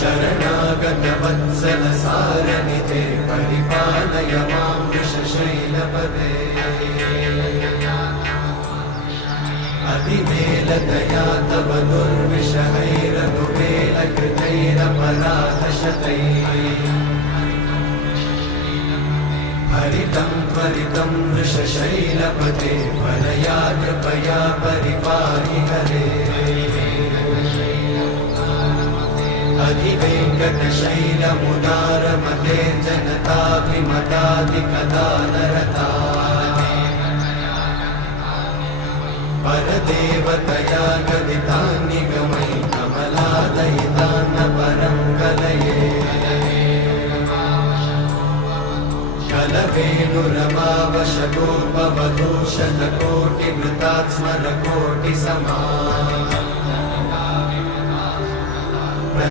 शरणागतवत्सल सारनिधे परिपालय मां वृषशैलपदे अतिवेलदया तव दुर्विषहैरनुवेलकृतैरपराधशतैः हरितं त्वरितं वृषशैलपदे परया कृपया परिपाहि हरे अधिवेङ्कटशैलमुदारमते जनताभिमताधिकदानरता परदेवतया गदितान्निगमै कमलादयितान्न परं कलये कलवेणुरमावशतोपवधूशतकोटिवृतात् स्मरकोटिसमा